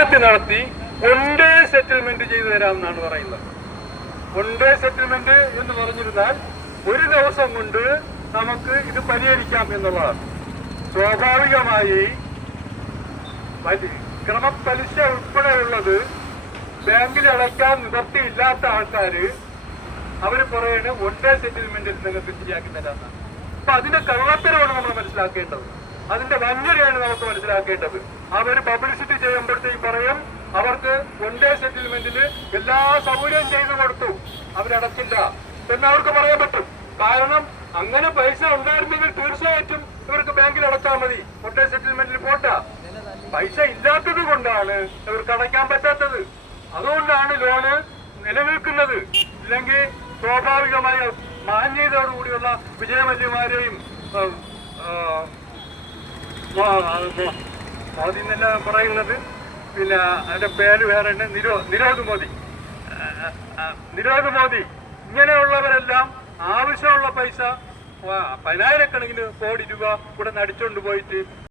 പഞ്ചായത്ത് നടത്തി one day settlement ചെയ്തു തരാമെന്നാണ് പറയുന്നത്. വൺ ഡേ സെറ്റിൽമെന്റ് എന്ന് പറഞ്ഞിരുന്നാൽ ഒരു ദിവസം കൊണ്ട് നമുക്ക് ഇത് പരിഹരിക്കാം എന്നുള്ളതാണ്. സ്വാഭാവികമായി ക്രമപ്പലിശ ഉൾപ്പെടെയുള്ളത് ബാങ്കിൽ അടയ്ക്കാൻ നിവൃത്തിയില്ലാത്ത ആൾക്കാര് അവര് പറയുന്നത് വൺ ഡേ സെറ്റിൽമെന്റിൽ നിങ്ങൾക്ക് ശരിയാക്കി തരാമെന്നാണ്. അപ്പൊ അതിന്റെ കള്ളത്തരമാണ് നമ്മൾ മനസ്സിലാക്കേണ്ടത്, അതിന്റെ വന്യതയാണ് നമുക്ക് മനസ്സിലാക്കേണ്ടത്. അവര് പബ്ലിസിറ്റി ചെയ്യുമ്പോഴത്തേക്ക് പറയും അവർക്ക് വൺ ഡേ സെറ്റിൽമെന്റിന് എല്ലാ സൗകര്യവും ചെയ്തു കൊടുത്തു, അവരടച്ചില്ല എന്ന് അവർക്ക് പറയാൻ പറ്റും. കാരണം അങ്ങനെ പൈസ ഉണ്ടായിരുന്നെങ്കിൽ തീർച്ചയായിട്ടും ഇവർക്ക് ബാങ്കിൽ അടച്ചാൽ മതി, വൺ ഡേ സെറ്റിൽമെന്റിൽ പോട്ട. പൈസ ഇല്ലാത്തത് കൊണ്ടാണ് ഇവർക്ക് അടയ്ക്കാൻ പറ്റാത്തത്, അതുകൊണ്ടാണ് ലോണ് നിലനിൽക്കുന്നത്. ഇല്ലെങ്കിൽ സ്വാഭാവികമായ മാന്യതയോടുകൂടിയുള്ള വിജയമല്യമാരെയും മോദി എന്നല്ല പറയുന്നത്, പിന്നെ അതിന്റെ പേര് വേറെ നിരോധ് മോദി ഇങ്ങനെയുള്ളവരെല്ലാം ആവശ്യമുള്ള പൈസ 10,000 കണക്കിന് കോടി രൂപ ഇവിടെ നടിച്ചോണ്ട് പോയിട്ട്